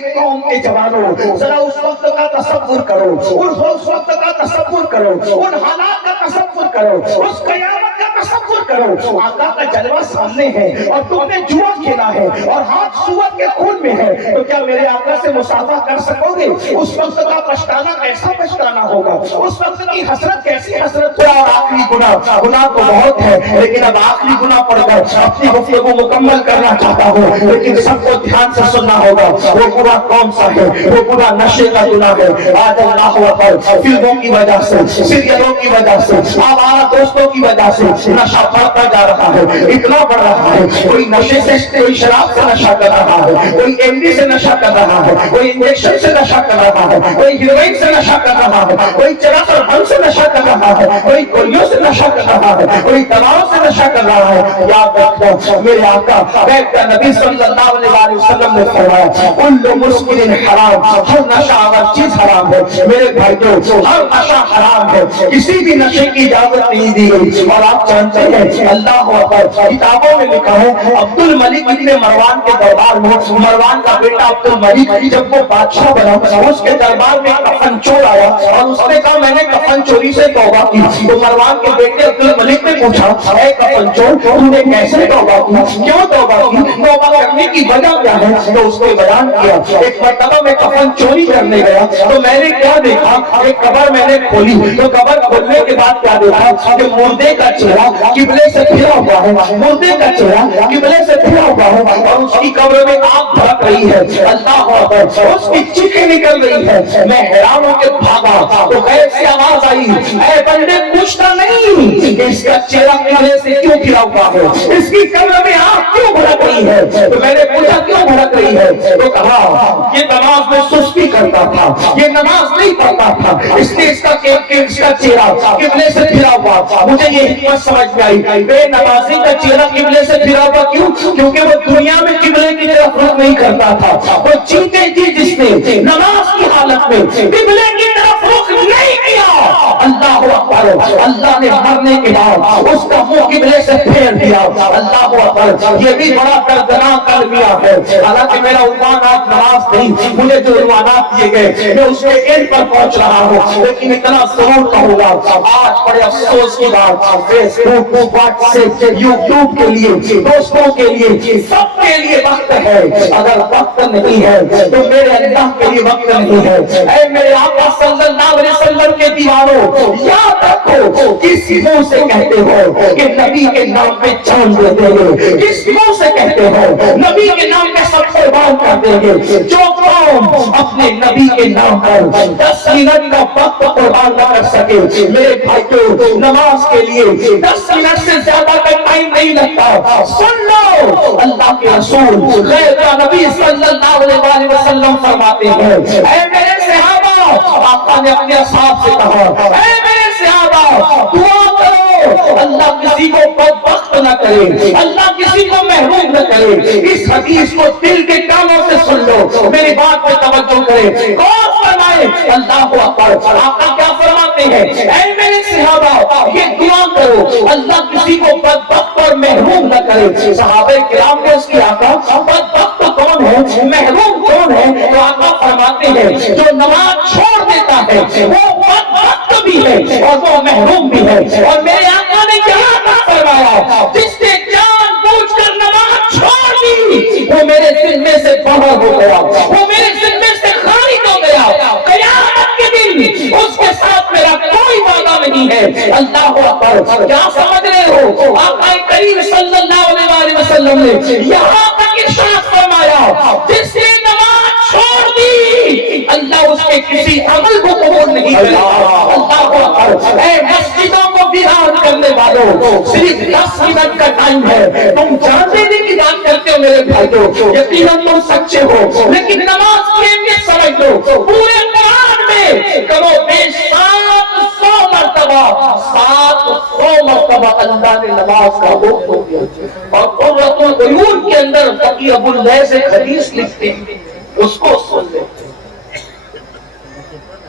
قوم کے جوانوں ذرا اس وقت کا تصور کرو، اس وقت کا تصور کرو، ان حالات کا تصور کرو، اس قیامت کا تصور کرو۔ آقا کا جلوہ سامنے ہے اور تم نے جوا کھیلا ہے اور ہاتھ سور کے خون میں ہے، تو کیا میرے آقا سے مصافحہ کر سکو گے؟ اس وقت کا پچھتانا کیسا پچھتانا ہوگا، اس وقت کی حسرت کیسی حسرت ہوگا۔ اور آخری گناہ تو بہت ہے، لیکن اب آخری گناہ پڑھ کر اپنی گفتگو مکمل کرنا چاہتا ہوں، لیکن سب کو دھیان سے سننا ہوگا۔ وہ گناہ کون سا ہے؟ وہ گناہ نشے کا گناہ ہے۔ آج اللہ اکبر، فلموں کی وجہ سے، سیریلوں کی وجہ سے، آوارہ دوستوں کی وجہ سے نشہ بڑھتا جا رہا ہے، اتنا بڑھ رہا ہے۔ کوئی نشے سے، کوئی شراب سے نشہ کر رہا ہے، کوئی ایم سے نشہ کر رہا ہے، کوئی انجیکشن سے نشہ کر رہا ہے، کوئی ہیروئن سے نشہ کر رہا ہے، کوئی چرس اور بھنگ سے نشہ کر رہا ہے، کوئی گولیوں سے نشہ کر رہا ہے، کوئی دواؤں سے نشہ کر رہا ہے۔ یاد رکھو میرے آقا نبی صلی اللہ علیہ وسلم نے فرمایا کل مسکر حرام، ہر نشہ آور چیز حرام ہے۔ میرے بھائیو، ہر نشہ حرام ہے، کسی بھی نشے کی اجازت نہیں دی گئی۔ اور آپ جانتے ہیں اللہ اکبر، کتابوں میں لکھا ہے عبد الملک ابن مروان کے دربار میں، مروان کا بیٹا عبد الملک جب وہ بادشاہ بنا، اس کے دربار میں کفن چور آیا اور اس نے کہا میں نے کفن چوری سے توبہ کی۔ تو مروان کے بیٹے عبد الملک نے پوچھا اے کفن چور، تو نے کیسے توبہ کی، کیوں توبہ کی، توبہ کرنے کی وجہ کیا ہے؟ تو اس نے بیان کیا ایک مرتبہ میں کفن چوری کرنے گیا تو میں نے کیا دیکھا، ایک قبر میں نے کھولی تو قبر کھولنے کے بعد کیا دیکھا کہ مردے کا چہرہ قبلے سے پھرا ہوا ہے، مردے کا چہرہ قبلے سے پھرا ہوا ہے اور اس کی قبر میں آگ بھڑک رہی ہے۔ اللہ اکبر، اس کی چیخیں نکل رہی ہے۔ میں حیران ہو کے بھاگا تو غیب سے آواز آئی اے بندے پوچھتا نہیں کہ اس کا چہرہ قبلے سے کیوں پھرا ہوا ہے، اس کی قبر میں آگ کیوں بھڑک رہی ہے؟ تو میں نے پوچھا کیوں بھڑک رہی ہے؟ تو کہا یہ نماز میں سستی کرتا تھا، یہ نماز نہیں پڑھتا تھا، اس لیے اس کا چہرہ قبلے سے پھرا ہوا تھا۔ مجھے یہ حکمت سمجھ میں آئی، بے نمازی کا چہرہ قبلے سے پھرا ہوا کیوں؟ کیونکہ وہ دنیا میں قبلے کی طرف رخ نہیں کرتا تھا، وہ جیتے جی جس نے نماز کی حالت میں قبلے کی طرف رخ نہیں کیا، اللہ اکبر، اللہ نے مرنے کے بعد اس کا منہ قبلے سے پھیر دیا۔ اللہ اکبر، یہ بھی بڑا دردناک کلمہ ہے۔ حالانکہ میرا عنوان آج نماز نہیں، مجھے جو عنوانات دیے گئے میں اس کے اینڈ پر پہنچ رہا ہوں، لیکن اتنا ضرور کہوں گا آج بڑے افسوس کی بات، فیس بک، واٹس ایپ، یوٹیوب کے لیے، دوستوں کے لیے، سب کے لیے وقت ہے، اگر وقت نہیں ہے تو میرے اللہ کے لیے وقت نہیں ہے۔ اے میرے آقا صلی اللہ علیہ وسلم کے دیوانوں، یاد رکھو کس منہ سے کہتے ہو کہ نبی کے نام پہ جان دے دیں گے، کس منہ سے کہتے ہو نبی کے نام پہ سب قربان کر دیں گے۔ جو قوم اپنے نبی کے نام پر 10 منٹ کا وقت قربان نہ کر سکے، میرے بھائیو نماز کے لیے 10 منٹ سے زیادہ کا ٹائم نہیں لگتا۔ سن لو اللہ کے رسول غیر کا نبی صلی اللہ علیہ وسلم فرماتے ہیں اے میرے صحابہ، آقا نے اپنے اصحاب سے کہا اے میرے صحابہ دعا کرو اللہ کسی کو بدبخت نہ کرے، اللہ کسی کو محروم نہ کرے۔ اس حدیث کو دل کے کانوں سے سن لو، میری بات پہ توجہ کرے، غور فرمائے۔ اللہ اکبر، آقا کیا فرماتے ہیں اے میرے صحابہ یہ دعا کرو اللہ کسی کو بدبخت اور محروم نہ کرے۔ صحابہ کرام نے اس کی آقا بدبخت کون ہے، محروم کون ہے؟ تو آقا فرماتے ہیں جو نماز چھوڑ دیتا ہے وہ بدبخت بھی ہے اور وہ محروم بھی ہے۔ اور میرے آقا نے یہاں تک فرمایا جس نے جان بوجھ کر نماز چھوڑ دی وہ میرے ذمے سے باہر ہو گیا، وہ میرے ذمے سے خارج ہو گیا، قیامت کے دن اس کے ساتھ میرا کوئی وعدہ نہیں ہے۔ اللہ اکبر، کیا سمجھ رہے ہو؟ آقا کریم صلی اللہ علیہ وسلم نے یہاں تک ارشاد فرمایا جس نے نماز چھوڑ دی اللہ اس کے کسی عمل کو قبول نہیں کرتا۔ اللہ اکبر، اے مسجدوں کو ویران کرنے والوں، صرف 10 منٹ کا ٹائم ہے، تم جان دینے کی بات کرتے ہو میرے بھائیو، یقیناً تم سچے ہو، لیکن نماز کی اہمیت سمجھ لو۔ پورے قرآن میں کرو بیش 700 مرتبہ اللہ نے نماز کا حکم دیا، اور قرۃ العیون کے اندر فقیہ ابو اللیث ایک حدیث لکھتے ہیں، اس کو سن لیں،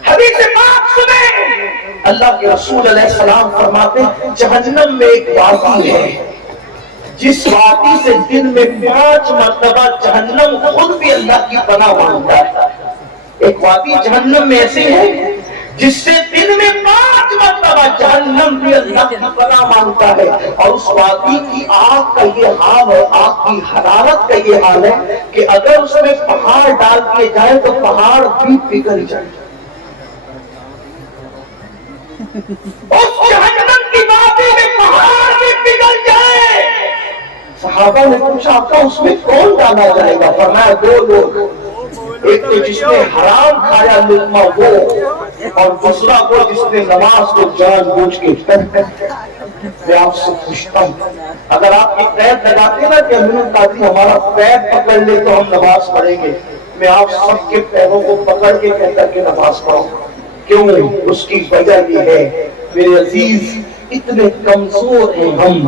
حدیث پاک سنیں۔ اللہ کے رسول علیہ السلام فرماتے ہیں جہنم میں ایک وادی ہے، جس وادی سے دن میں 5 مرتبہ جہنم خود بھی اللہ کی پناہ مانگتا ہے. ایک وادی جہنم میں ایسی ہے جس سے دن میں 5 مرتبہ جہنم بھی اللہ کی پناہ مانگتا ہے. اور اس وادی کی آگ کا یہ حال ہے، آگ کی حرارت کا یہ حال ہے کہ اگر اس میں پہاڑ ڈال دیے جائے تو پہاڑ بھی پگھل جائے. اس جہنم کی وادی میں پہاڑ بھی پگھل جائے. صحابہ نے پوچھا آقا اس میں کون ڈالا جائے گا؟ فرمایا 2 لوگ، ایک تو جس نے حرام کھایا لقمہ وہ، اور دوسرا وہ جس نے نماز کو جان بوجھ کے ترک کیا. میں آپ سے پوچھتا ہوں اگر آپ کی قید لگاتے نا کہ امین قاضی ہمارا پیر پکڑ لے تو ہم نماز پڑھیں گے، میں آپ سب کے پیروں کو پکڑ کے کہتا کہ نماز پڑھو. کیوں؟ اس کی وجہ یہ ہے میرے عزیز اتنے کمزور ہیں ہم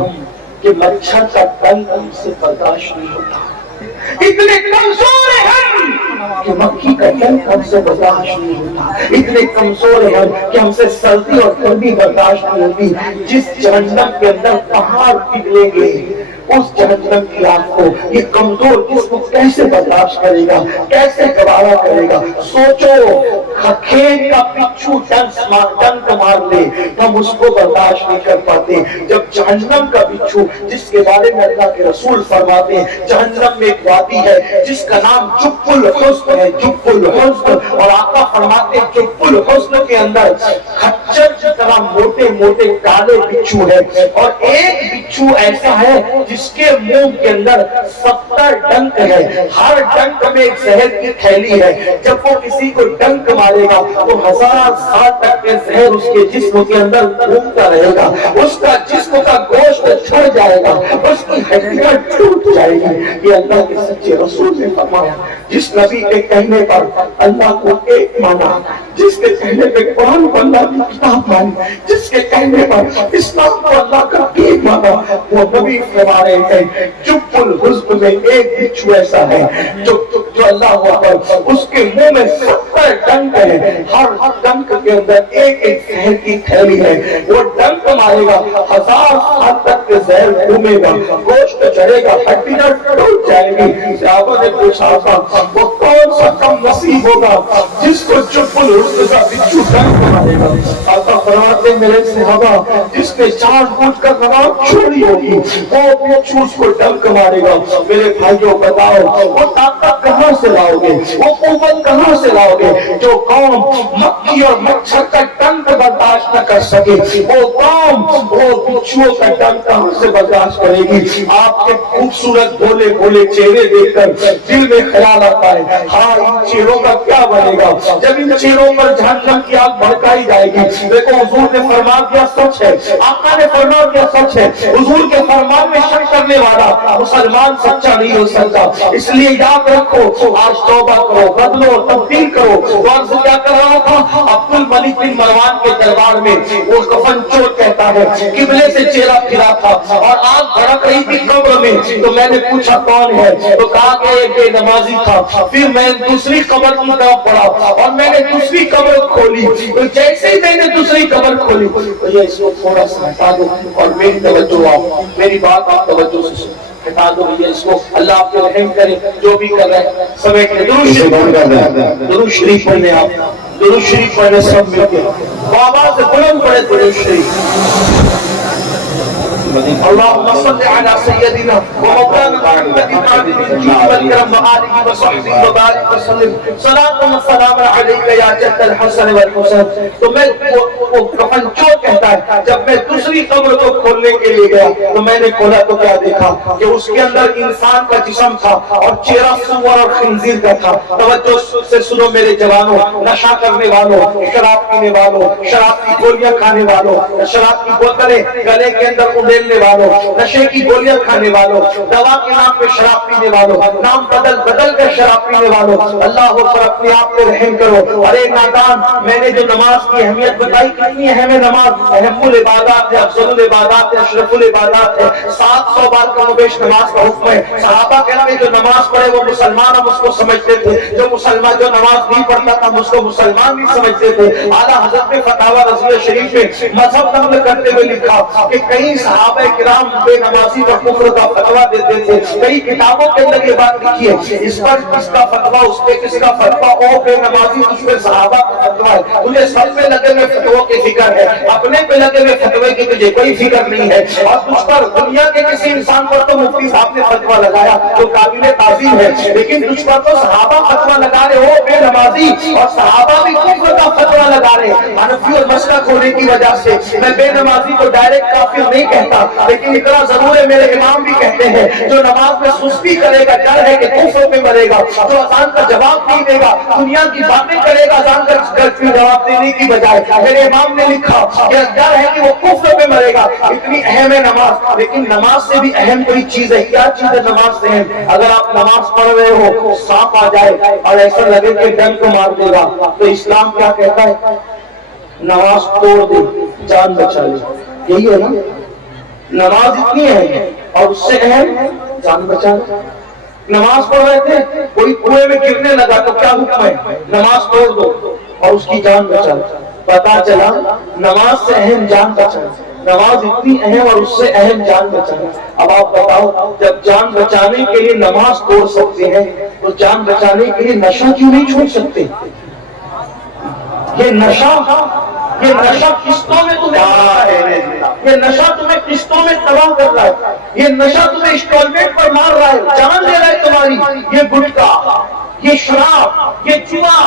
کہ مچھر کا ڈنک ہم سے برداشت نہیں ہوتا. اتنے کمزور ہیں ہم کہ مکھی کا ڈنک ہم سے برداشت نہیں ہوتا. اتنے کمزور ہیں ہم کہ ہم سے سردی اور گرمی برداشت نہیں ہوتی. جس جہنم کے اندر پہاڑ پگھلیں گے اس جہنم کی آگ کو یہ کمزور جسم کیسے برداشت کرے گا، کیسے گوارا کرے گا؟ سوچو کھیت کا بچھو ڈنک مار لے ہم اس کو برداشت نہیں کر پاتے. جب جہنم کا بچھو جس کے بارے میں اللہ کے رسول فرماتے ہیں جہنم میں ایک وادی ہے جس کا نام جب الحسن ہے، جب الحسن، اور آقا فرماتے ہیں جب الحسن کے اندر خچر کی طرح موٹے موٹے کالے بچھو ہے، اور ایک بچھو ایسا ہے جس کے منہ کے اندر 70 ڈنک ہے. ہر ڈنک میں ایک زہر کی تھیلی ہے. جب وہ کسی کو ڈنک مارے گا تو 1000 سال تک کے زہر اس کے جسم کے اندر گھومتا رہے گا. اس کا جسم کا گوشت جھڑ جائے گا، اس کی ہڈیاں ٹوٹ جائے گی. یہ اللہ کے سچے رسول نے فرمایا. جس نبی کے کہنے پر اللہ کو ایک مانا، جس کے کہنے پہ قرآن کو اللہ کی کتاب مانی، جس کے کہنے پر اسلام کو اللہ کا دین مانا، وہ نبی فرما رہے ہیں جب الحزن میں ایک بچھو ایسا ہے جو اللہ اکبر اس کے منہ میں 70 ڈنک ہے. ہر ڈنک کے اندر ایک ایک زہر کی تھیلی ہے. وہ ڈنک مارے گا 1000 سال تک کے زہر گھومے گا، گوشت چڑھے گا، ہڈیاں ٹوٹ جائے گی. صحابہ نے پوچھا تھا وہ کون سا کم نصیب ہوگا جس کو جب الحزن کا بچھو ڈنک مارے گا؟ آقا فرماتے میرے صحابہ جس نے جان بوجھ کر نماز چھوڑی ہوگی وہ بچھو اس کو ڈنک مارے گا. میرے بھائیوں بتاؤ وہ طاقت کہاں سے لاؤ گے، وہ قوت کہاں سے لاؤ گے؟ جو قوم مکھی اور مچھر کا ڈنک برداشت نہ کر سکے وہ قوم وہ بچھو کا ڈنک کہاں سے برداشت کرے گی؟ آپ کے خوبصورت بھولے بھولے چہرے دیکھ کر دل میں خیال آتا ہے ہاں ان چہروں کا کیا بنے گا جب ان چہروں پر جہنم کی آگ بھڑکائی جائے گی. دیکھو حضور نے فرما دیا سچ ہے، آقا نے فرما دیا سچ ہے. حضور کے فرمان میں شک کرنے والا مسلمان سچا نہیں ہو سکتا. اس لیے یاد رکھو آج توبہ کرو، بدلو، تبدیل کرو. اور سے کیا کر رہا تھا عبد الملک بن مروان کے دربار میں وہ کفن چور کہتا ہے قبلے سے چہرہ پھرا تھا اور آگ بھڑک رہی تھی قبر میں. تو میں نے پوچھا کون ہے؟ تو کہا کہ ایک بے نمازی تھا. پھر میں دوسری قبر کی طرف پڑھا اور میں نے دوسری قبر کھولی. تو جیسے ہی میں نے دوسری قبر کھولی تو یہ اس کو تھوڑا سا ہٹا دو اور میری توجہ آپ میری بات آپ توجہ سے سنو. ہٹا دو یہ اس کو. اللہ آپ کو رحم کرے جو بھی کر رہے ہیں سمیٹ کے درود شریف درود شریف پڑھنے آپ درود شریف پڑھنے سب مل کے آواز سے بلند پڑھے درود شریف. اللهم صل على سيدنا ومولانا محمد والكرم وآله وصحبه وبارك وسلم صلاة وسلام عليك يا جد الحسن والحسن. تو میں وہ کفن چور کہتا ہے جب میں دوسری قبر کو کھولنے کے لیے گیا تو میں نے کھولا تو کیا دیکھا کہ اس کے اندر انسان کا جسم تھا اور چہرہ سور اور خنزیر کا تھا. توجہ سے سنو میرے جوانوں، نشہ کرنے والوں، شراب پینے والوں، شراب کی گولیاں کھانے والوں، شراب کی بوتلیں گلے کے اندر اڑیلنے والوں، نشے کی گولیاں کھانے والوں، دوا کے نام پہ شراب پینے والوں، نام بدل بدل کر شراب پینے والوں، اللہ پر اپنے آپ کو رحم کرو. ارے نادان، میں نے جو نماز کی اہمیت بتائی کتنی اہم ہے نماز. اہم العبادات ہے، افضل العبادات ہے، اشرف العبادات ہے. 700 بار کم و بیش نماز کا حکم ہے. صحابہ کہتے ہیں جو نماز پڑھے وہ مسلمان ہم اس کو سمجھتے تھے، جو مسلمان جو نماز نہیں پڑھتا تھا ہم اس کو مسلمان نہیں سمجھتے تھے. اعلیٰ حضرت نے فتاوی رضویہ شریف میں مذہب نقل کرتے ہوئے لکھا کہ کئی صحابہ صحابہ کرام بے نمازی پر کفر کا فتویٰ دیتے تھے. کئی کتابوں کے اندر یہ بات لکھی ہے. اس پر کس کا فتویٰ, اس پہ کس کا فتویٰ, او بے نمازی تجھ پہ صحابہ کا فتویٰ ہے, تجھے سب پہ لگے ہوئے فتووں کی فکر ہے, اپنے پہ لگے ہوئے فتوے کی تجھے کوئی فکر نہیں ہے. اور تجھ پر دنیا کے کسی انسان پر تو مفتی صاحب نے فتویٰ لگایا تو قابل تعظیم ہے, لیکن تجھ پر تو صحابہ فتویٰ لگا رہے ہو بے نمازی, اور صحابہ بھی کفر کا فتویٰ لگا رہے. حنفی اور مسلک ہونے کی وجہ سے میں بے نمازی کو ڈائریکٹ کافر نہیں کہتا, لیکن اتنا ضرور ہے میرے امام بھی کہتے ہیں جو نماز میں سستی کرے گا ڈر ہے کہ کفر میں مرے گا, جو اذان کا جواب نہیں دے گا, دنیا کی باتیں کرے گا اذان کا جواب دینے کی بجائے, میرے امام نے لکھا کہ ڈر ہے کہ وہ کفر میں مرے گا. اتنی اہم ہے نماز, لیکن نماز سے بھی اہم کوئی چیز ہے. کیا چیز ہے نماز سے اہم؟ اگر آپ نماز پڑھ رہے ہو, سانپ آ جائے اور ایسا لگے کہ ڈنک کو مار دے گا, تو اسلام کیا کہتا ہے؟ نماز توڑ دے, جان بچا لے. یہی ہے نا, نماز اتنی ہے اور اس سے اہم جان بچا لے. نماز پڑھ رہے تھے, کوئی کنویں میں گرنے لگا تو کیا حکم ہے؟ نماز توڑ دو اور اس کی جان بچا لو. پتا چلا نماز سے اہم جان بچا. نماز اتنی اہم اور اس سے اہم جان بچانا. اب آپ بتاؤ, جب جان بچانے کے لیے نماز توڑ سکتے ہیں تو جان بچانے کے لیے نشہ کیوں نہیں چھوڑ سکتے؟ یہ نشہ قسطوں میں یہ نشہ تمہیں قسطوں میں تباہ کر رہا ہے, یہ نشہ تمہیں انسٹالمنٹ پر مار رہا ہے, جان لے رہا ہے تمہاری. یہ گٹکا, یہ شراب, یہ جوا,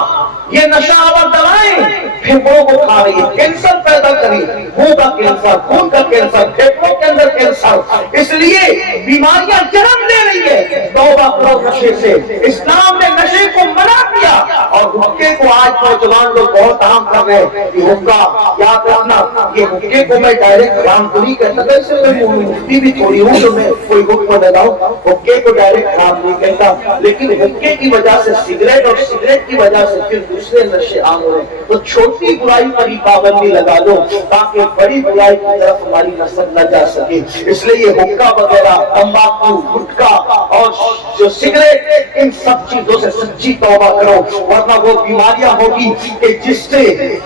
یہ نشہ آور دوائیں پھیپھڑوں کو کھا رہی ہے, کینسر پیدا کری, منہ کا کینسر, خون کا کینسر, پھیپھڑوں کے اندر کینسر. اس لیے بیماریاں جنم لے رہی ہے. توبہ کرو نشے سے. اسلام نے نشے کو منع کیا, اور حقے کو آج نوجوان لوگ بہت عام کر رہے ہیں. یہ حقہ یاد رکھنا, یہ حقے کو میں ڈائریکٹ حرام تو نہیں کہتا, ویسے میں مفتی بھی تھوڑی ہوں تو میں کوئی حکم لگاؤں, حقے کو ڈائریکٹ حرام نہیں کہتا, لیکن حقے کی وجہ سے سگریٹ اور سگریٹ کی وجہ سے پھر دوسرے نشے عام ہو رہے, تو چھوٹی برائی پر ہی پابندی لگا دو تاکہ بڑی برائی کی طرف ہماری نسل نہ جا سکے. اس لیے یہ حقہ وغیرہ, تمباکو, گٹکا اور جو سگریٹ, ان سب چیزوں سے سچی توبہ کرو, ورنہ وہ بیماریاں ہوگی کہ جس سے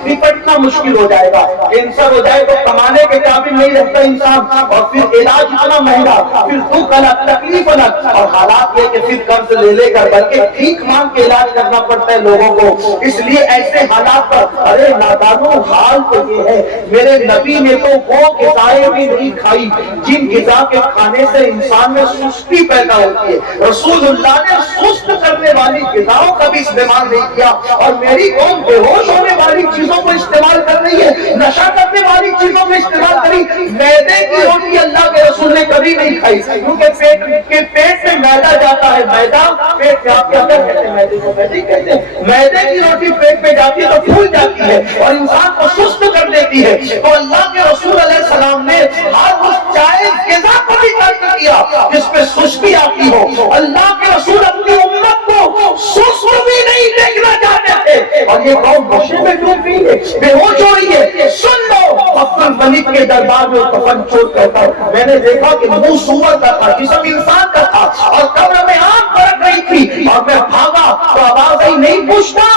نپٹنا مشکل ہو جائے گا. کینسر ہو جائے تو کمانے کے قابل نہیں رہتا انسان, اور پھر علاج اتنا مہنگا, پھر دکھ الگ, تکلیف الگ, اور حالات یہ کہ پھر قرض لے کر بلکہ ٹھیک مانگ کے علاج کرنا پڑتا ہے لوگوں کو. اس لیے ایسے حالات پر, ارے نادانوں, حال تو یہ ہے, میرے نبی نے تو وہ غذائیں بھی نہیں کھائی جن غذا کے کھانے سے انسان میں سستی پیدا ہوتی ہے. رسول اللہ نے سست کرنے والی غذاؤں کا بھی استعمال نہیں کیا, اور میری قوم بے ہوش ہونے والی چیزوں کو استعمال کر رہی ہے, نشہ کرنے والی چیزوں میں استعمال کری. میدے کی روٹی اللہ کے رسول نے کبھی نہیں کھائی, کیونکہ پیٹ میں میدا جاتا ہے. میدا پیٹ میں, آپ کیا کہتے ہیں میدے کو؟ میدے کہتے ہیں. میدے کی روٹی پیٹ میں جاتی ہے تو پھول جاتی ہے اور انسان کو سست کر دیتی ہے. تو اللہ کے رسول علیہ السلام نے ہر اس چائے غذا کو بھی ترک کیا جس پہ سستی آتی ہو. اللہ کے رسول اپنی امت کو سست بھی نہیں دیکھنا چاہتے تھے, اور یہ قوم نشے میں ڈوب گئی ہے, بے ہوش ہو رہی ہے. سن لو, عبد الملک کے دربار میں کفن چھوڑ کرتا, میں نے دیکھا کہ منہ سور کا تھا, جسم انسان کا تھا, اور قبر میں آنکھ پڑک رہی تھی, اور میں بھاگا تو آواز آئی, نہیں پوچھتا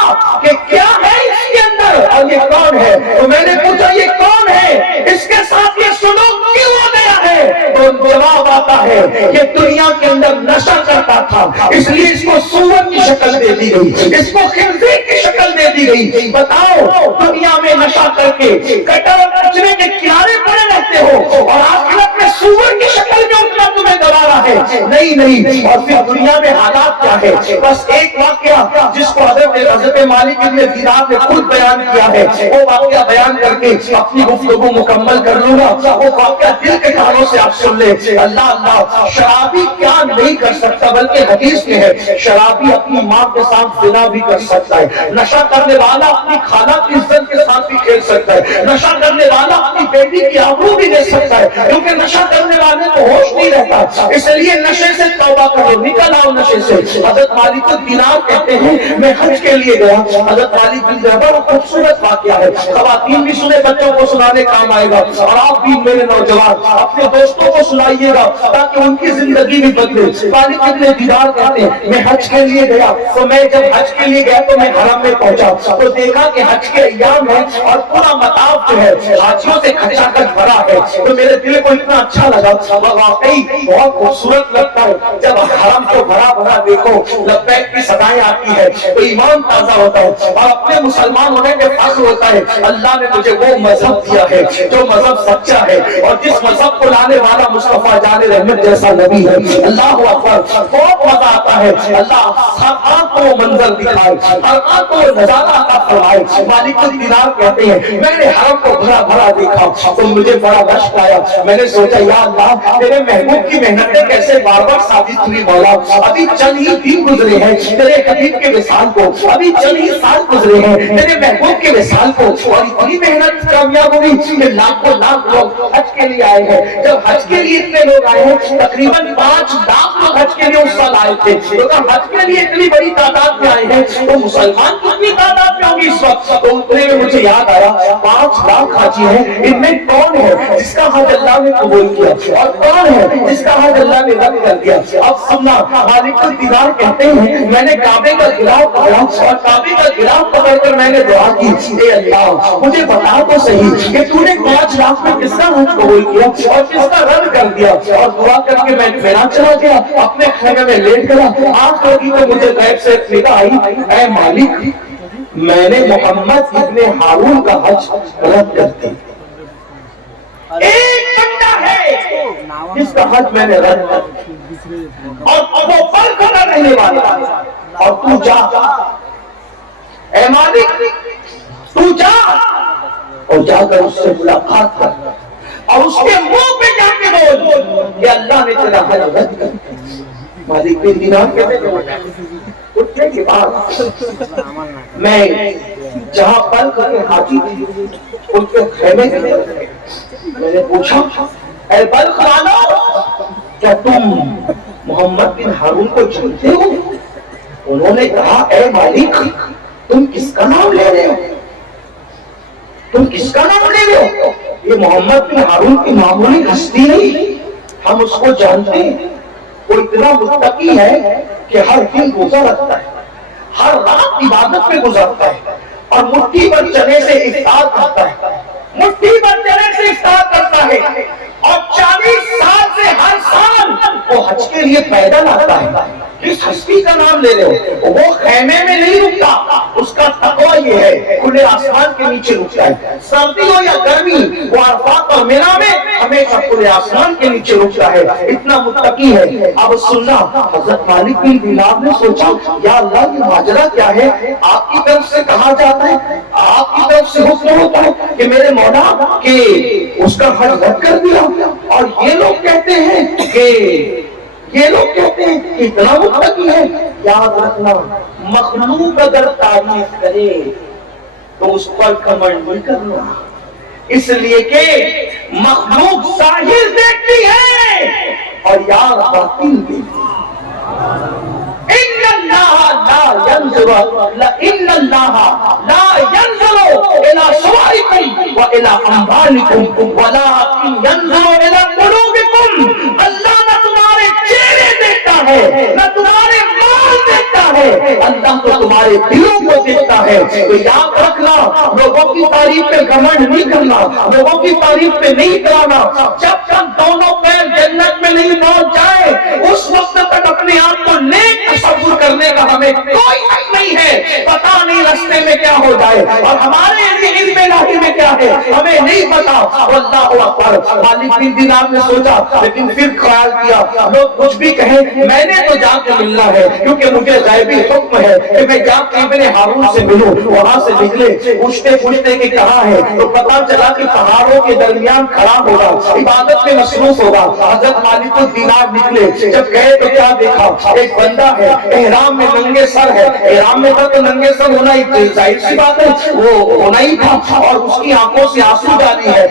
کہ کیا ہے اس کے اندر, اور یہ کون ہے. تو میں نے پوچھا یہ کون ہے, اس کے ساتھ یہ سلوک کیوں ہو گیا ہے, تو جواب آتا ہے کہ دنیا کے اندر نشہ کرتا تھا, اس لیے اس کو سور کی شکل دے دی گئی, اس کو خنزیر کی شکل دے دی گئی. بتاؤ, دنیا میں نشہ کر کے گٹر اور کچرے کے کنارے پڑے رہتے ہو, اور آخرت میں سور کی شکل میں اتنا تمہیں گوارا ہے. نہیں. اور پھر دنیا میں حالات کیا ہے؟ بس ایک واقعہ جس کو حضرت مالک ابن دینار نے خود بیان کیا ہے, وہ واقعہ بیان کر کے اپنی گفتگو مکمل کر لوں گا. وہ واقعہ دل کے کانوں سے آپ سن لیں. اللہ, شرابی کیا نہیں کر سکتا, بلکہ حدیث میں ہے شرابی اپنی ماں کے ساتھ زنا بھی کر سکتا ہے. نشہ کرنے والا اپنی خالہ کی عزت کے ساتھ بھی کھیل سکتا ہے. نشہ کرنے والا اپنی بیٹی کی آبرو بھی دے سکتا ہے, کیونکہ نشہ کرنے والے کو ہوش نہیں رہتا. اس لیے نشے سے توبہ کرو، نکل آؤ نشے سے۔ حضرت مالک الدینار کہتے ہیں میں حج کے لیے گیا۔ حضرت مالک الدینار بڑا خوبصورت واقعہ ہے، خواتین بھی سنے، بچوں کو سنانے کام آئے گا، اور آپ بھی میرے نوجوان اپنے دوستوں کو سنائیے گا تاکہ ان کی زندگی بھی بدلے۔ مالک ابن دیدار کہتے ہیں میں حج کے لیے گیا، تو میں جب حج کے لیے گیا تو میں حرم میں پہنچا تو دیکھا کہ حج کے ایام ہے اور پورا مطاف جو ہے حاجیوں سے کھچا کھچ بھرا ہے، تو میرے دل کو اتنا اچھا لگا، واقعی بہت خوبصورت لگتا ہے جب حرم کو بھرا بھرا دیکھو، لبیک کی صدائیں آتی ہے تو ایمان تازہ ہوتا ہے اور اپنے مسلمان ہونے کے فخر ہوتا ہے۔ اللہ نے مجھے وہ مذہب دیا ہے جو مذہب سچا ہے اور جس مذہب کو لانے والا مصطفیٰ جان رحمت جیسا نبی ہے۔ اللہ اکبر، بہت مزہ آتا ہے۔ اللہ ہر آنکھ کو منظر دکھائے، ہر آنکھ کو نظارہ عطا فرمائے۔ مالک الدینار کہتے ہیں میں نے حرم کو بھرا بھرا دیکھا تو مجھے بڑا رشک آیا، میں نے سوچا یا اللہ تیرے محبوب کی محنتیں کیسے بار بار ثابت ہوئی مولا، ابھی چند ہی دن گزرے ہیں تیرے حبیب کے وصال کو، ابھی چند ہی سال گزرے ہیں تیرے محبوب کے وصال کو، اور اتنی محنت کامیاب ہوئی کہ لاکھوں لاکھ لوگ حج کے لیے آئے ہیں۔ جب حج کے لیے اتنے لوگ آئے ہیں، تقریباً 5 لاکھ لوگ حج کے لیے اس سال آئے تھے، تو حج کے لیے اتنی بڑی تعداد میں آئے ہیں تو مسلمان کتنی تعداد میں ہوں گی اس وقت؟ تو اتنے میں مجھے یاد آیا 5 لاکھ حاجی ہیں، ان میں کون ہے جس کا حج اللہ نے قبول کیا اور کون ہے جس کا حج اللہ نے رد کر دیا؟ اب سننا، مالک الدینار کہتے ہیں میں نے کعبے کا گراف پکڑا اور کعبے کا گراف پکڑ کر میں نے دعا کی، اے اللہ مجھے بتا تو صحیح کہ تو نے 5 لاکھ میں کس کا حج قبول کیا اور کس کا رد کر دیا؟ اور دعا کر کے میں میرا چلا گیا، اپنے خیمے میں لیٹ گیا۔ آنکھ لگی تو مجھے غیب سے ندا آئی، اے مالک میں نے محمد ابن ہارون کا حج رد کر دیا۔ ایک بندہ ہے جس کا حج میں نے رد کر دیا اور وہ پر کھڑا رہنے والا، اور تو جا اے مالک تو جا اور جا کر اس سے ملاقات کر اور اس کے منہ پہ جا کے بول کہ اللہ نے تیرا حج رد کر دیا۔ مالک بن دینار کہتے ہیں اٹھنے کے بعد میں جہاں پل کر کے حاجی تھی ان کے خیمے میں میں نے پوچھا اے بلخ والو کیا تم محمد بن ہارون کو جانتے ہو؟ انہوں نے کہا اے مالک تم کس کا نام لے رہے ہو؟ تم کس کا نام لے رہے ہو؟ یہ محمد بن ہارون کی معمولی ہستی نہیں، ہم اس کو جانتے ہیں، وہ اتنا متقی ہے کہ ہر دن روزہ رکھتا ہے، ہر رات عبادت میں گزارتا ہے اور مٹھی پر چنے سے افطار کرتا ہے، مٹھی پر چنے سے افطار کرتا ہے اور 40 سال سے ہر سال وہ حج کے لیے پیدل آتا ہے۔ جس ہستی کا نام لے رہے ہو وہ خیمے میں نہیں رکتا، اس کا تقویٰ یہ ہے کھلے آسمان کے نیچے رکتا ہے، سردی ہو یا گرمی وہ عرفات اور مینا میں ہمیشہ کھلے آسمان کے نیچے رکتا ہے، اتنا متقی ہے۔ اب سننا، حضرت مالک بن دینار نے سوچا یا اللہ یہ ماجرا کیا ہے؟ آپ کی طرف سے کہا جاتا ہے، آپ کی طرف سے حکم ہوتا ہے کہ میرے مولا کہ اس کا حج رد کر دیا، اور یہ لوگ کہتے ہیں کہ اتنا متقی ہے۔ یاد رکھنا مخلوق اگر تعریف کرے تو اس پر کمنڈ نہیں کرنا، اس لیے کہ مخلوق ظاہر دیکھتی ہے اور یار باطن دیکھتی ہے۔ ان اللہ لا ينظر الى صوركم والى اموالكم ولكن ينظر الى قلوبكم۔ اللہ نہ تمہارے چہرے دیکھتا ہے نہ تمہارے مال دیکھتا ہے، اللہ تو تمہارے دلوں کو دیکھتا ہے۔ تو یاد رکھنا، لوگوں کی تعریف پہ گھمنڈ نہیں کرنا، لوگوں کی تعریف پہ نہیں کرانا۔ جب تک دونوں پیر جنت میں نہیں پہنچ جائے اس وقت تک اپنے آپ کو نیک تصور کرنے کا ہمیں کوئی حق نہیں ہے۔ پتا نہیں راستے میں کیا ہو جائے اور ہمارے علم الہی میں کیا ہے ہمیں نہیں پتا۔ اللہ اکبر، مالک بن دینار نے سوچا، لیکن پھر خیال کیا لوگ کچھ بھی کہیں میں نے تو جا کے ملنا ہے کیونکہ مجھے غیب غیبی حکم ہے کہ میں جا کے ابن ہارون سے ملوں. وہاں سے نکلے, پوچھتے پوچھتے کہ کہاں ہے, تو پتا چلا کہ پہاڑوں کے درمیان کھڑا ہوگا, عبادت میں مصروف ہوگا. حضرت مالک الدینار نکلے, جب گئے تو کیا دیکھا, ایک بندہ ہے احرام میں ننگے سر ہے. احرام میں تھا تو ننگے سر ہونا ہی ظاہر سی بات ہے, وہ ہونا ہی تھا, اور اس کی آنکھوں سے آنسو جاری ہے,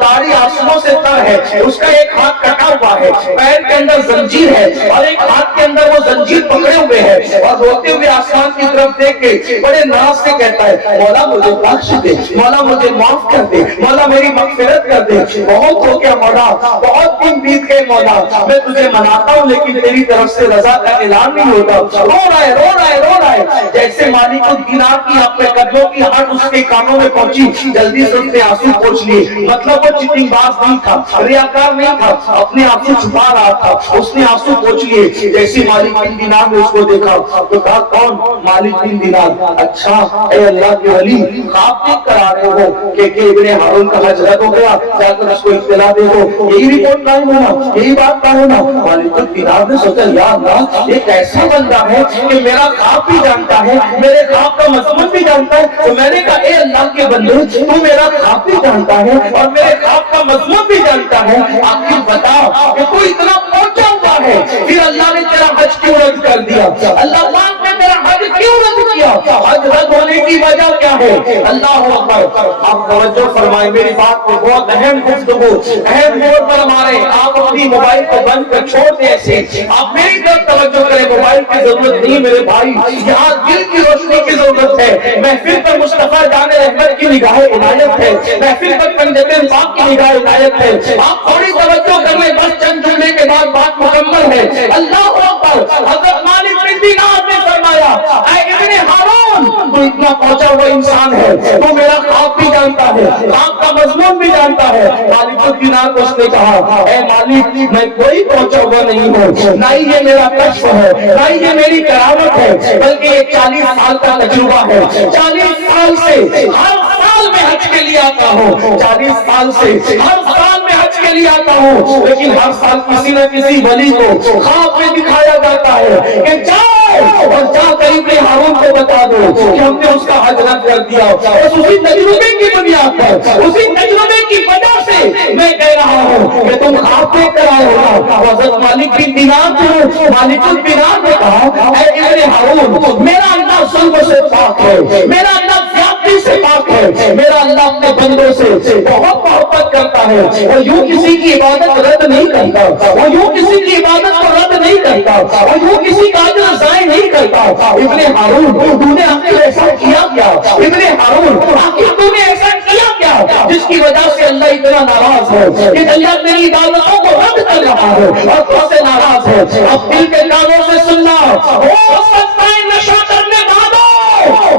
داڑھی آنسوؤں سے تر ہے, اس کا ایک ہاتھ کٹا ہوا ہے, پیر کے اندر زنجیر ہے, اور ایک ہاتھ کے اندر وہ زنجیر پکڑے ہوئے ہے, اور روتے ہوئے آسمان کی طرف دیکھ کے بڑے ناز سے کہتا ہے, مولا مجھے بخش دے, مولا مجھے معاف کر دے, مولا میری مغفرت کر دے. بہت ہو گیا مولا, بہت دن بیت گئے مولا, میں تجھے مناتا ہوں لیکن تیری طرف سے رضا کا اعلان نہیں ہوتا. رو رہا ہے, رو رہا ہے, رو رہا ہے. جیسے مالک الدینار کی اپنے قدموں کی ہٹ اس کے کانوں میں پہنچی, جلدی سے اس نے آنسو پوچھ لیے. مطلب وہ چٹنگ باز نہیں تھا, ریاکار نہیں تھا, اپنے آنسو چھپا رہا تھا. اس نے آنسو پوچھ لیے. جیسے مالک بن دینار نے اس کو دیکھا تو کہا, کون؟ مالک بن دینار. اچھا اے اللہ کے ولی, خواب دیکھ کر آ رہے ہو کہ ابن ہارون کا حج رد ہو گیا, جا کر اس کو اطلاع دے دو. یہی رپورٹ قائم ہونا, یہی بات قائم ہونا. مالک الدینار نے سوچا, یا اللہ ایک ایسا بندہ ہے کہ میرا خواب بھی جانتا ہے, میرے خواب کا مضمون بھی جانتا ہے. تو میں نے کہا, اے اللہ کے بندے, تو میرا خواب بھی جانتا ہے اور میرے خواب کا مضمون بھی جانتا ہے, آخر بتا کہ تو اتنا پہنچا ہوا ہے, پھر اللہ نے تیرا حج کیوں رد کر دیا؟ اللہ پاک نے تیرا حج کیوں رد کیا؟ حج رد ہونے کی وجہ کیا ہے؟ اللہ اکبر. آپ توجہ فرمائیں میری بات کو, بہت اہم گفتگو, اہم موڑ پر ہمارے. آپ اپنی موبائل کو بند کر چھوڑ دیں ایسے, آپ میری طرف توجہ کریں. موبائل کی ضرورت نہیں میرے بھائی, یہاں دل کی روشنی کی ضرورت ہے. محفل پر مصطفیٰ جان احمد کی نگاہ عنایت ہے, محفل پر کنجد پاک کی نگاہ عنایت ہے. آپ تھوڑی توجہ کر لیں, بس چند جملے کے بعد بات مکمل ہے. اللہ اکبر. حضرت مالک بن دینار نے فرمایا, اے ابن ہارون, تو اتنا پہنچا ہوا انسان ہے, تو میرا خواب بھی جانتا ہے, خواب کا مضمون بھی جانتا ہے. مالک الدینار کو اس نے کہا, اے مالک, میں کوئی پہنچا ہوا نہیں ہوں, نہ ہی یہ میرا کشف ہے, نہ ہی یہ میری کرامت ہے, بلکہ یہ 40 سال کا تجربہ ہے. 40 سال سے ہر سال میں حج کے لیے آتا ہوں, 40 سال سے ہر سال میں حج کے لیے آتا ہوں, لیکن ہر سال کسی نہ کسی ولی کو خواب میں دکھایا جاتا ہے کہ جاؤ اور جا کر ابن ہارون کو بتا دو کہ ہم نے اس کا حج رد کر دیا. اور اسی تجربے کی بنیاد پر, اسی تجربے کی وجہ سے میں کہہ رہا ہوں کہ تم خواب دیکھ کر آئے ہوگا. حضرت مالک بن دینار کو مالک الدینار نے کہا, اے ابن ہارون, میرا اللہ ظلم سے پاک ہے, میرا اللہ زیادتی سے پاک ہے, میرا اللہ اپنے بندوں سے بہت محبت کرتا ہے, اور یوں کسی کی عبادت رد نہیں کرتا, اور یوں کسی کی عبادت کو رد نہیں کرتا, اور یوں کسی کا اجر ضائع نہیں کرتا. ابن ہارون, تو نے آخر ایسا کیا کیا؟ ابن ہارون, آخر تو نے ایسا کیا کیا جس کی وجہ سے اللہ اتنا ناراض ہے کہ اللہ تیری عبادتوں کو رد کر رہا ہے اور تو سے ناراض ہے؟ اب دل کے کانوں سے سننا, ہو سکتا ہے نشہ کرنے والوں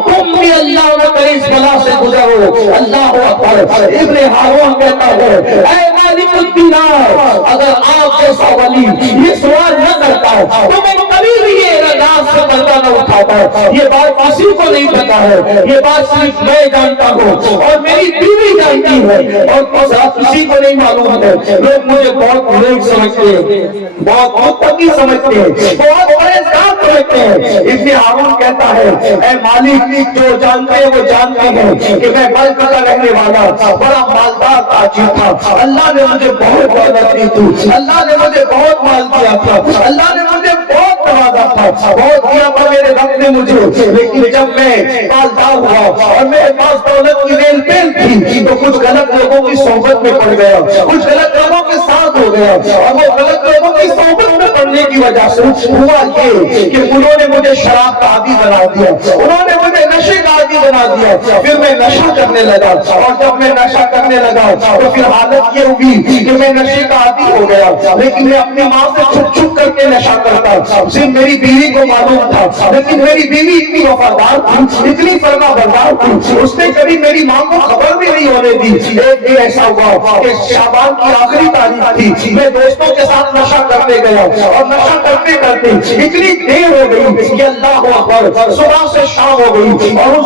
تم بھی اللہ نہ کرے اس بلا سے گزرو. اللہ اکبر. ابن ہارون کہتا ہے, اے مالک الدینار, اگر آپ جیسا ولی یہ سوال نہ کرتا تو میں کبھی بھی یہ راز سے پردہ نہ اٹھاتا. یہ بات کسی کو نہیں پتا ہے, یہ بات صرف میں جانتا ہوں اور میری بیوی جانتی ہے, اور کسی کو نہیں معلوم ہے. لوگ مجھے بہت نیک سمجھتے ہیں, بہت متقی سمجھتے ہیں, بہت پرہیزگار سمجھتے ہیں. ابن ہارون کہتا ہے, اے مالک, جو جانتے ہیں وہ جانتے ہیں کہ میں ملک کا رہنے والا بڑا مالدار تاجر تھا. اللہ نے مجھے بہت دولت دی تھی, اللہ نے مجھے بہت مال دیا تھا, اللہ نے مجھے بہت نوازا تھا, بہت دیا تھا میرے رب نے مجھے. لیکن جب میں مالدار ہوا اور میرے پاس دولت کی ریل پین تھی تو کچھ غلط لوگوں کی صحبت میں پڑ گیا, کچھ غلط لوگوں کے ساتھ ہو گیا, اور وہ غلط لوگوں کی صحبت میں پڑنے کی وجہ سے ہوا یہ کہ انہوں نے مجھے شراب کا عادی بنا دیا, انہوں نے مجھے نشے کا عادی بنا دیا. پھر میں نشہ کرنے لگا, اور جب میں نشہ کرنے لگا تو پھر حالت یہ ہوئی کہ میں نشے کا عادی ہو گیا. لیکن میں اپنی ماں سے چھپ چھپ کر کے نشہ کرتا, صرف میری بیوی کو معلوم تھا, لیکن میری بیوی اتنی وفادار تھی, اتنی فرما بردار تھی, اس نے کبھی میری ماں کو خبر بھی نہیں ہونے دی. ایک دن ایسا ہوا کہ شعبان کی آخری تاریخ تھی, میں دوستوں کے ساتھ نشہ کرنے گیا, اور نشہ کرتے کرتے اتنی دیر ہو گئی کہ اللہ اکبر, صبح سے شام ہو گئی, اور اس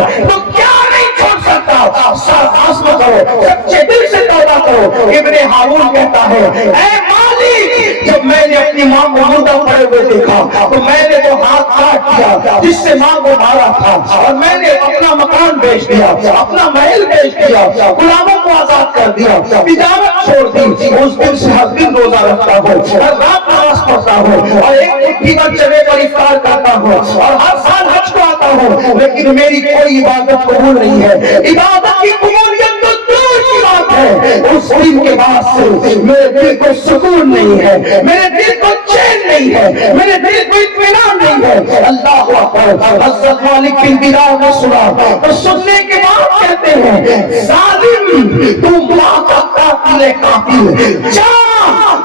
ہے تو کیا نہیں چھوڑ سکتا؟ عزم کرو، سچے دل سے توبہ کرو۔ ابن ہارون کہتا ہے اے مالک، جب میں نے اپنی ماں کو مردہ پڑے ہوئے دیکھا تو میں نے وہ ہاتھ کاٹ دیا جس سے ماں کو مارا تھا، اور میں نے اپنا مکان بیچ دیا، اپنا محل بیچ دیا، غلاموں کو آزاد کر دیا، تجارت چھوڑ دی۔ اس دن سے ہر دن روزہ رکھتا ہوں، ہر رات نماز پڑھتا ہوں، اور ایک مٹھی بھر چنے پر افطار کرتا ہوں، اور ہر سال حج کو آتا ہوں، لیکن میری کوئی عبادت قبول نہیں ہے۔ عبادت کی قبولیت تو دور کی بات ہے، اس دن کے بعد سے میرے دل کو سکون نہیں ہے، میرے دل کو چین نہیں ہے، میرے دل کو اطمینان نہیں ہے۔ اللہ اکبر۔ حضرت مالک بن دینار نے سنا تو سننے کے بعد کہتے ہیں ظالم، تم ماں کا قاتل ہے، قاتل، جا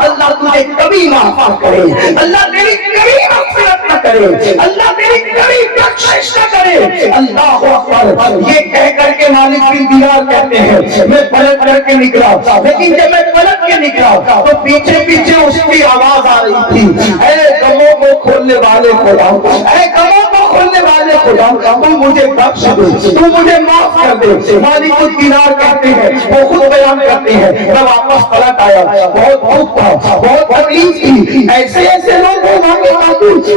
اللہ تجھے کبھی معاف نہ کرے، اللہ تیری کبھی مغفرت نہ کرے، اللہ تیری کبھی بخشش نہ کرے۔ اللہ اکبر۔ یہ کہہ کر کے مالک بن دینار کہتے ہیں میں پلٹ کر کے نکلا، لیکن جب میں پلٹ کے نکلا تو پیچھے پیچھے اس کی آواز آ رہی تھی، اے غموں کو کھولنے والے خدا، اے غموں کو کھولنے والے خدا، تو مجھے بخش دے، تو مجھے معاف کر دے۔ مالک بن دینار کہتے ہیں، وہ خود بیان کرتے ہیں میں واپس پلٹ آیا، بہت دکھ تھا، بہت تکلیف تھی، ایسے ایسے لوگ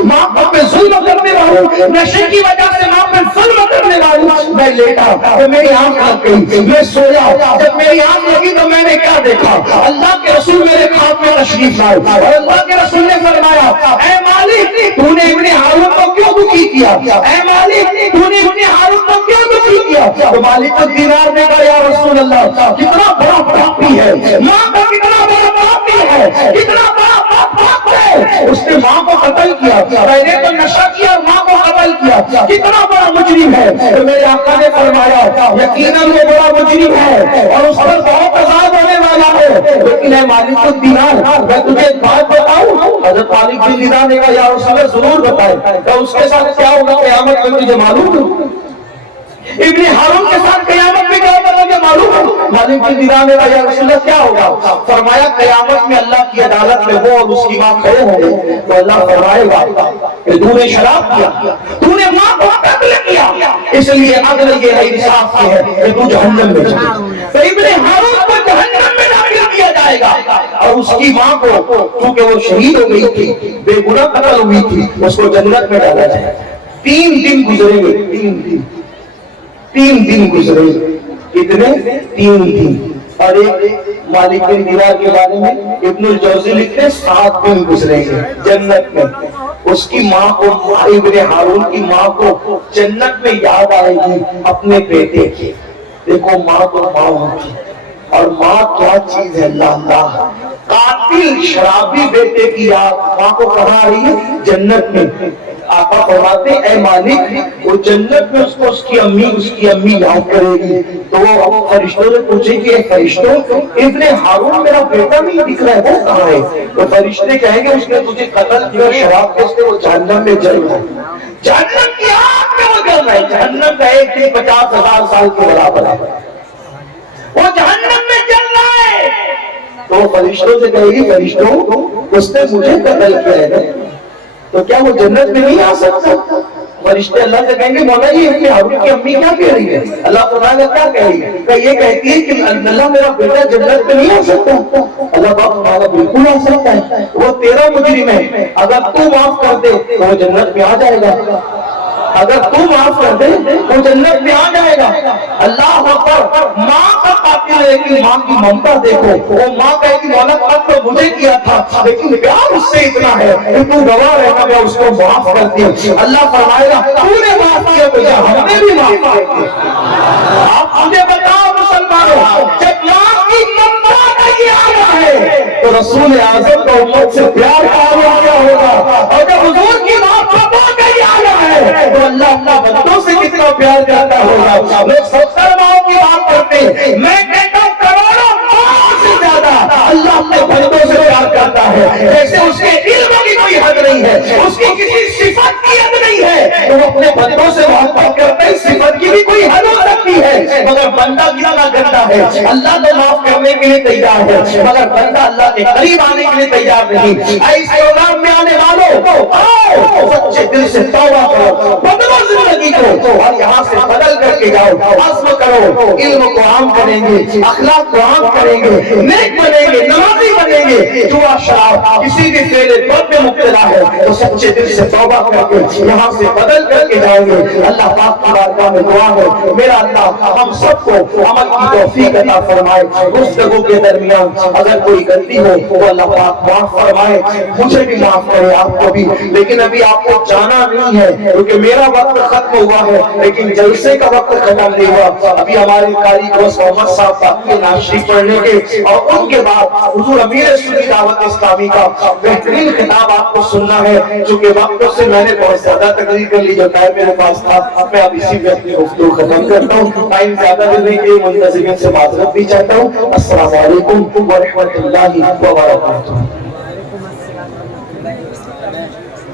ماں پہ ظلم کرنے والوں، نشے کی وجہ سے ماں پہ ظلم کرنے والوں۔ میں لیٹا تو میری آنکھ لگ گئی، میں سویا، جب میری آنکھ لگی تو میں نے کیا دیکھا؟ اللہ کے رسول میرے خواب میں تشریف لائے، اور اللہ کے رسول نے فرمایا اے مالک، تو نے ابن ہارون کو کیوں دکھی کیا؟ اے مالک، تو نے ابن ہارون کو کیوں دکھی کیا؟ تو مالک بن دینار نے کہا یا رسول اللہ، کتنا بڑا پاپی ہے، ماں کا کتنا بڑا پاپی ہے، کتنا بڑا پاپ ہے، اس نے ماں کو قتل کیا، پہلے تو نشہ کیا اور ماں کو قتل کیا، کتنا بڑا مجرم ہے۔ تو میرے آقا نے فرمایا یقیناً وہ بڑا مجرم ہے اور اس پر بہت عذاب ہونے والا ہے، لیکن اے مالک بن دینار میں تجھے ایک بات بتاؤں؟ حضرت مالک بن دینار نے کہا یا رسول اللہ ضرور بتائیں، تو اس کے ساتھ کیا ہوگا قیامت میں تجھے معلوم ہے؟ ابن ہارون کے ساتھ قیامت میں کیا ہوگا مجھے معلوم ہے؟ مالک بن دینار نے کہا یا رسول اللہ کیا ہوگا؟ فرمایا قیامت میں اللہ کی عدالت میں وہ اور اس کی ماں کھڑے ہوں گے تو اللہ فرمائے گا کہ تو نے شراب کیا، تو نے ماں کو قتل کیا، اس لیے عدل یہ ہے، انصاف یہ ہے کہ تو جہنم میں جائے۔ تو ابن ہارون کو جہنم میں داخل کیا جائے گا، اور اس کی ماں کو کیونکہ وہ شہید ہو گئی تھی، بے گناہ قتل ہوئی تھی، اس کو جنت میں ڈالا جائے گا۔ 3 دن گزریں گے، 3 دن گزرے، کتنے؟ 3 دن۔ اور ایک مالک بن دینار کے بارے میں ابن الجوزی لکھتے 7 دن گزریں گے جنت میں۔ اس کی ماں کو، ابن ہارون کی ماں کو جنت میں یاد آئے گی اپنے بیٹے کی۔ دیکھو ماں تو ماں ہوتی، اور ماں کیا چیز ہے، اللہ قاتل شرابی بیٹے کی یاد ماں کو کہاں آ رہی ہے؟ جنت میں۔ آقا فرماتے اے مالک، وہ جنت میں اس کو اس کی امی یاد کرے گی، تو وہ فرشتوں سے پوچھے کہ اے فرشتوں، ابن ہارون میرا بیٹا نہیں دکھ رہا ہے، وہ کہاں ہے؟ تو فرشتے کہیں گے اس نے تجھے قتل کیا، شراب کے سے وہ جہنم میں جل رہا ہے، جہنم کی آگ میں وہ جل رہا ہے۔ جہنم کا ایک دن 50,000 سال کے برابر ہے، وہ جہنم میں جل رہا ہے۔ تو فرشتوں سے کہے گی فرشتوں اس نے مجھے قتل کیا ہے، تو کیا وہ جنت میں نہیں آ سکتا؟ فرشتے اللہ سے کہیں گے مولا جی ابن ہارون کی امی کیا کہہ رہی ہے؟ اللہ تعالیٰ کیا کہہ رہی ہے؟ کہ یہ کہتی ہے کہ اللہ میرا بیٹا جنت میں نہیں آ سکتا۔ اللہ تعالیٰ بالکل آ سکتا ہے، وہ تیرا مجرم ہے، اگر تو معاف کر دے تو وہ جنت میں آ جائے گا، اگر تو معاف کر دے تو جنت میں آ جائے گا۔ اللہ اکبر۔ ماں کا قاتل ہے کہ ماں کی ممتا دیکھو، وہ ماں کہے کہ مولا قتل مجھے کیا تھا لیکن پیار اس سے اتنا ہے کہ تو گواہ رہنا میں اس کو معاف کر دیا۔ اللہ فرمائے گا تو نے معاف کیا تو ہم نے بھی معاف کیا۔ آپ مجھے بتاؤ مسلمانوں، جب ماں کی ممتا کا یہ آیا ہے تو رسول اعظم کا امت سے پیار کا آیا کیا ہوگا؟ اور جب حضور کی محبت کا یہ آیا ہے تو اللہ اپنا بندوں سے کتنا پیار کرتا ہوگا۔ لوگ 70 ماؤں کی بات کرتے ہیں، میں کہتا ہوں کروڑوں ماؤں سے زیادہ اللہ اپنے بندوں سے پیار کرتا ہے۔ جیسے اس کے علم کی کوئی حد نہیں ہے، اس کی کسی صفت کی حد نہیں ہے، تو وہ اپنے بندوں سے محبت کرتا ہے۔ صفت کی بھی کوئی حد ہو سکتی ہے، مگر بندہ کتنا گندا ہے، اللہ کو معاف کرنے کے لیے تیار ہے، مگر بندہ اللہ کے قریب آنے کے لیے تیار نہیں۔ ایسے پروگرام میں آنے والوں آؤ، سچے دل سے توبہ کرو، بدلو زندگی کو، اور یہاں سے بدل کر کر کے جاؤ, عزم کرو, علم کو عام کریں گے, اخلاق کو عام کریں گے, نیک بنیں گے, نمازی بنیں گے. جو شراب کسی بھی فعل بد میں مبتلا ہے تو سچے دل سے توبہ کر کے یہاں سے بدل کر کے جائیں گے. اللہ پاک کی بارگاہ میں دعا ہے, میرا اللہ ہم سب کو عمل کی توفیق عطا فرمائے. گفتگو کے درمیان اگر کوئی غلطی ہو تو اللہ پاک معاف فرمائے, مجھے بھی معاف کرے, آپ کو بھی. لیکن ابھی آپ کو جانا نہیں ہے کیونکہ میرا وقت ختم ہوا ہے, لیکن جلسے کا وقت ختم نہیں ہوا. ابھی ہمارے قاری دوست محمد صاحب باقی ناشری پڑھنے کے, اور ان کے بعد حضور امیر سنی دعوت اسلامی کا بہترین خطاب آپ کو سننا ہے. چونکہ وقتوں سے میں نے بہت زیادہ تقریر کر لی, جو ٹائم میرے پاس تھا میں اب اسی میں اپنی گفتگو ختم کرتا ہوں. ٹائم زیادہ دینے کے منتظمین سے معذرت بھی چاہتا ہوں. السلام علیکم ورحمۃ اللہ وبرکاتہ.